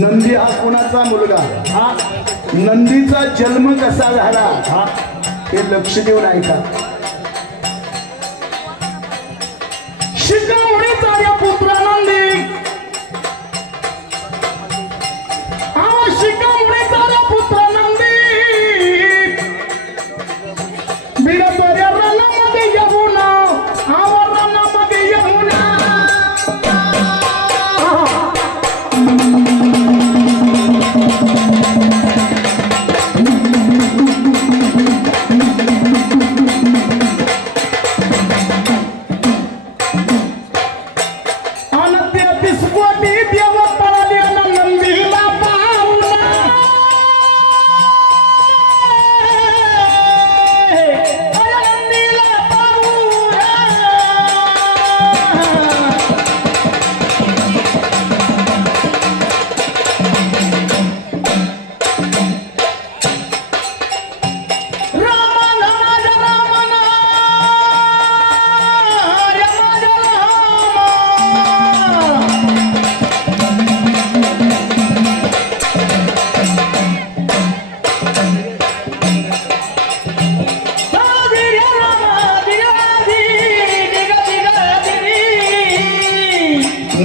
नंदी हा कोणाचा मुलगा हा नंदीचा जन्म कसा झाला हा हे लक्ष देऊन ऐका शिकामुळीचा या पुत्र नंदी हा शिकामुळीचा या पुत्र नंदी बिडतोऱ्या रणामध्ये यमुना हा रणामध्ये यमुना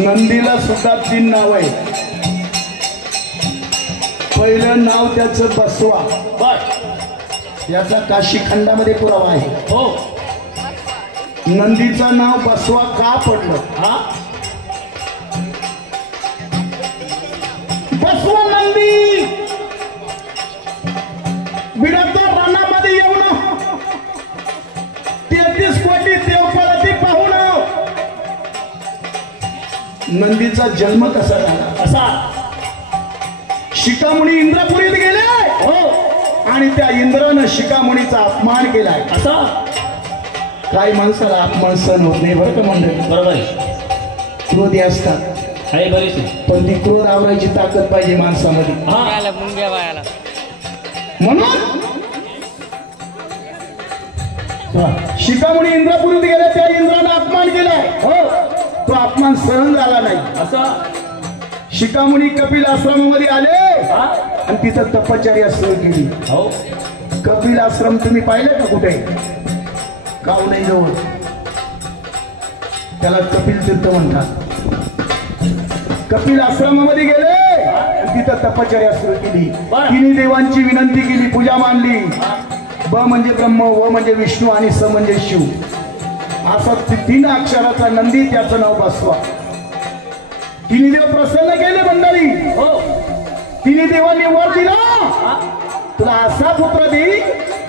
नंदीला सुद्धा 3 नाव आहे पहिलं नाव त्याचं बसवा बस याचा काशी खंडामध्ये पुरावा आहे हो नंदीचं नाव बसवा का पडलं हा बसवा नंदी बिडतोर रणामध्ये येऊन 33 कोटी देवपळती पाहून नंदीचा जन्म कसा झाला असा शिकामुनी इंद्रपुरीत गेले हो आणि त्या इंद्रानं शिकामुनीचा अपमान केलाय असा काही माणसाला अपमान सहन होत नाही बरं का मंडळी बरोबर क्रोधी असतात आहे बरेच पण ती क्रोध आवरायची ताकद पाहिजे माणसामध्ये म्हणून शिकामुनी इंद्रपुरीत गेले त्या इंद्रानं अपमान केलाय हो तो अपमान अपमान सहन झाला नाही. असं शिखामुनी कपिल आश्रमामध्ये आले आणि तिथं तपश्चर्या सुरू केली. हो कपिल आश्रम तुम्ही पाहिलं का कुठे? गाव नाही जवळ, त्याला कपिल तीर्थ म्हणतात. कपिल आश्रमामध्ये गेले आणि तिथं तपश्चर्या सुरू केली. तिन्ही देवांची विनंती केली, पूजा मानली. ब म्हणजे ब्रह्म, व म्हणजे विष्णू आणि स म्हणजे शिव, असा 3 अक्षराचा नंदी, त्याचं नाव बसवा. तिन्ही देव प्रसन्न केले मंडळी. हो तिन्ही देवांनी वर दिला, तुला असा पुत्र देई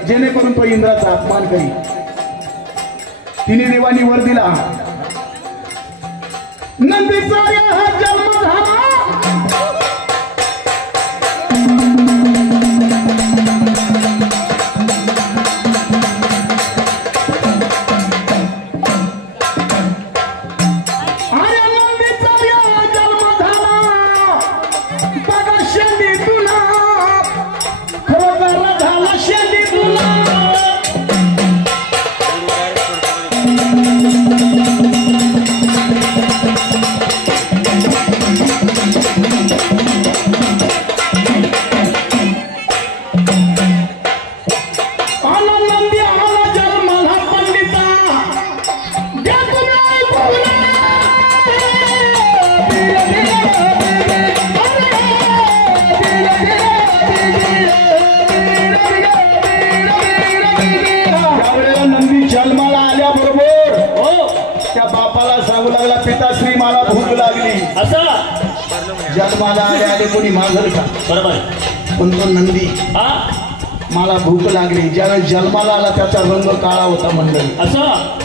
जेणेकरून तो इंद्राचा अपमान करी. तिन्ही देवांनी वर दिला. नंदीचा हा जन्म झाला. पिताश्री मला भूक लागली. असं जन्माला आले कोणी मागल का? बरोबर. पण तो नंदी मला भूक लागली. ज्यावेळेस जन्माला आला त्याचा रंग काळा होता मंडळी. असं